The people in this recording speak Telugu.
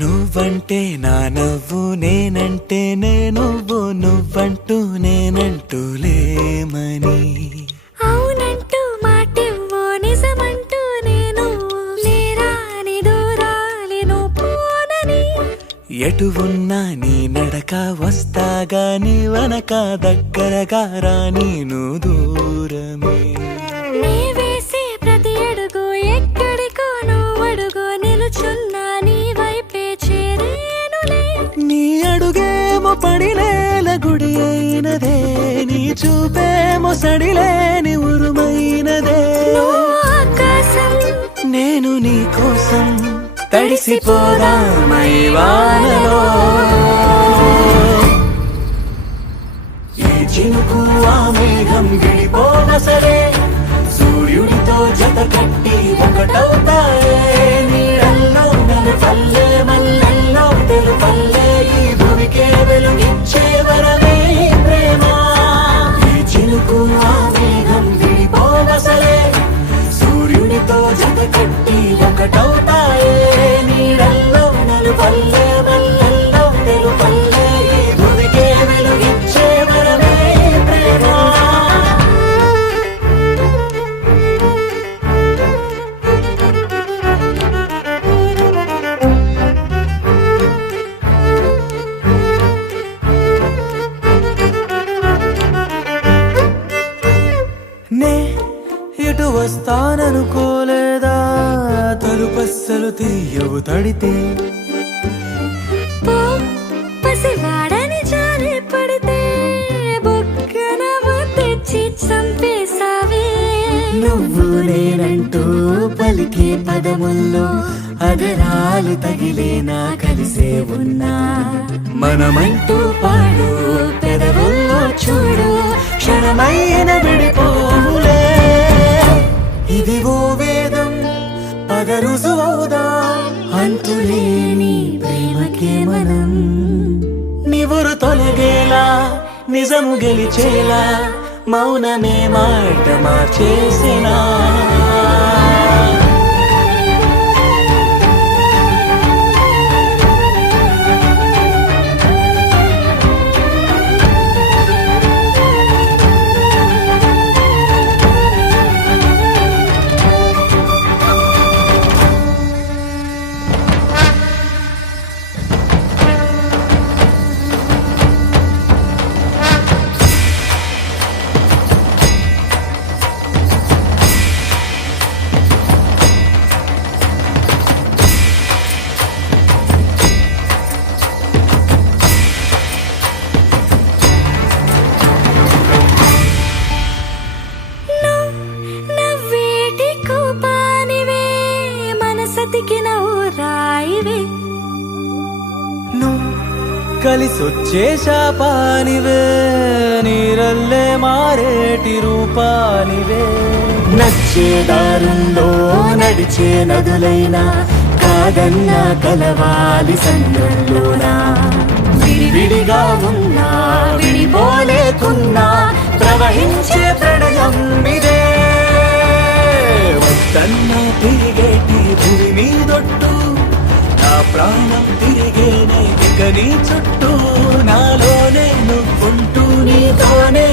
నువ్వంటే నా నవ్వు నేనంటే నువ్వు నువ్వంటూ నేనంటూ లేమని అవునంటూ మాటివ్వో నిజమంటూ నేను లేరాని దూరాలేను పోనని ఎటు ఉన్నా నీ నడక వస్తాగా నీ వనక దగ్గరగా రాని నువ్వు దూరమే నీ వేసే ప్రతి అడుగు ఎక్కడికో నువ్వు అడుగు నిలుచున్నా నీ వైపే చేరేనులే నీ అడుగేమో పడినేల గుడి అయినదే నీ చూపేమో సడిలేని ఉరుమైనదే నువ్వు ఆకాశం నేను నీ కోసం తడిసిపోదామై వానలో ఈ చినుకు ఆ మేఘం విడిపోన సరే సూర్యుడితో జత కట్టి ఒకటవుతాయే నీడల్లో నలుపల్లె మల్లెల్లో తెలుపల్లె ఈ భూమికే వెలుగిచ్చే వరమే ప్రేమ ఈ చినుకు ఆ మేఘం విడిపోన సరే సూర్యుడితో జత కట్టి ఒకటవుతాయే నీడల్లో నలుపల్లె మల్లెల్లో తెలుపల్లె ఈ భూమికే వెలుగిచ్చే వరమే ప్రేమ నే ఇటు వస్తాననుకోలేదా తలుపస్సలు తీయవు తడితే పో పసివాడని జాలి పడితే బొక్కన తెచ్చి చంపేశావే నువ్వు నేనంటూ పలికే పదముల్లో అదరాలు తగిలేనా కలిసే ఉన్నా మనమంటూ పాడు పెదవుల్లో చూడు క్షణమైన విడిపోవులే ఇది ఓ వేదం పద రుజువవుదా అంతులేని ప్రేమకే మనం నివురు తొలగేలా నిజము గెలిచేలా మౌనమే మాట మార్చేసినా నవ్వేటి కోపానివే మనసతికి నవ్వురాయివే నువ్వు కలిసొచ్చే శాపానివే నీరల్లే మారేటి రూపానివే నచ్చే దారుల్లో నడిచే నదులైనా కాదన్నా కలవాలి సందుల్లోనా విడివిడిగా ఉన్నా విడిపోలేకున్నా ప్రవహించే ప్రణయం ఇదే వద్దన్నా తిరిగేటి భూమి మీదొట్టు నా ప్రాణం తిరిగేనే ఇక నీ చుట్టూ నాలోనే నువ్వుంటూ నీతోనే